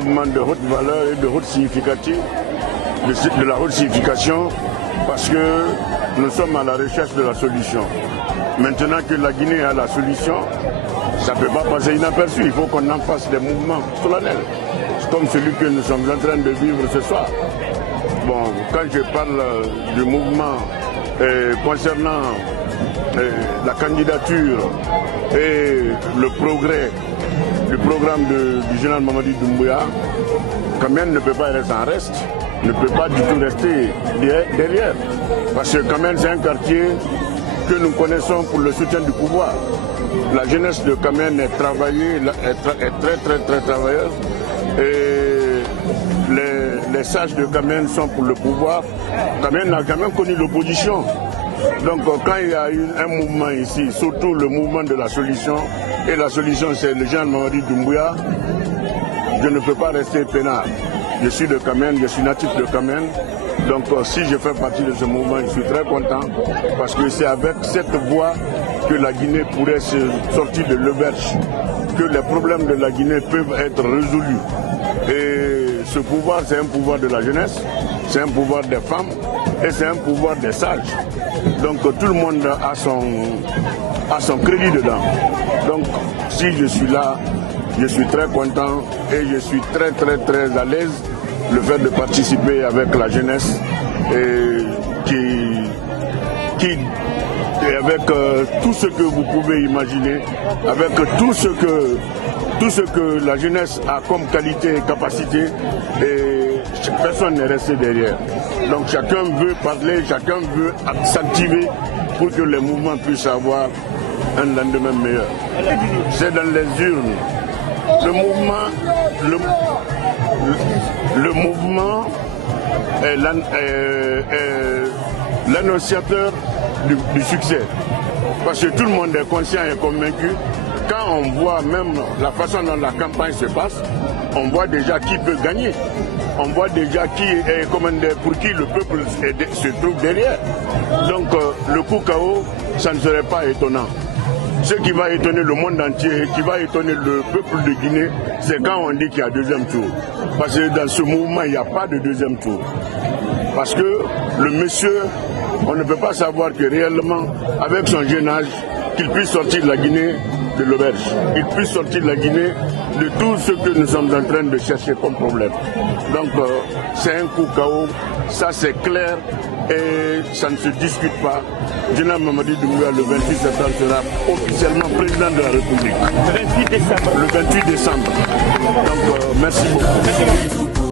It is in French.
mouvement de haute valeur et de haute signification, de la haute signification, parce que nous sommes à la recherche de la solution. Maintenant que la Guinée a la solution, ça ne peut pas passer inaperçu. Il faut qu'on en fasse des mouvements solennels, comme celui que nous sommes en train de vivre ce soir. Bon, quand je parle du mouvement concernant la candidature et le progrès du programme du général Mamadi Doumbouya, Kamène ne peut pas rester en reste, ne peut pas du tout rester derrière. Parce que Kamène, c'est un quartier que nous connaissons pour le soutien du pouvoir. La jeunesse de Kamène est très travailleuse. Et les sages de Kamène sont pour le pouvoir. Kamène a quand même connu l'opposition. Donc quand il y a eu un mouvement ici, surtout le mouvement de la solution, et la solution c'est le général Mamadi Doumbouya, je ne peux pas rester peinard. Je suis de Kamène, je suis natif de Kamène. Donc si je fais partie de ce mouvement, je suis très content parce que c'est avec cette voie que la Guinée pourrait se sortir de l'auberge, que les problèmes de la Guinée peuvent être résolus. Et ce pouvoir, c'est un pouvoir de la jeunesse, c'est un pouvoir des femmes et c'est un pouvoir des sages. Donc tout le monde a son crédit dedans. Donc si je suis là, je suis très content et je suis très à l'aise le fait de participer avec la jeunesse et avec tout ce que vous pouvez imaginer, avec tout ce que la jeunesse a comme qualité et capacité, et personne n'est resté derrière. Donc chacun veut parler, chacun veut s'activer pour que les mouvements puissent avoir un lendemain meilleur. C'est dans les urnes. Le mouvement est l'annonciateur du succès. Parce que tout le monde est conscient et convaincu. Quand on voit même la façon dont la campagne se passe, on voit déjà qui peut gagner. On voit déjà qui est commandé, pour qui le peuple se trouve derrière. Donc le coup KO, ça ne serait pas étonnant. Ce qui va étonner le monde entier et qui va étonner le peuple de Guinée, c'est quand on dit qu'il y a deuxième tour. Parce que dans ce mouvement, il n'y a pas de deuxième tour. Parce que le monsieur, on ne peut pas savoir que réellement, avec son jeune âge, qu'il puisse sortir de la Guinée de l'auberge, qu'il puisse sortir de la Guinée de tout ce que nous sommes en train de chercher comme problème. Donc c'est un coup KO, ça c'est clair et ça ne se discute pas. Général Mamadi Doumbouya le 28 septembre sera officiellement président de la République. Le 28 décembre. Le 28 décembre. Donc merci beaucoup.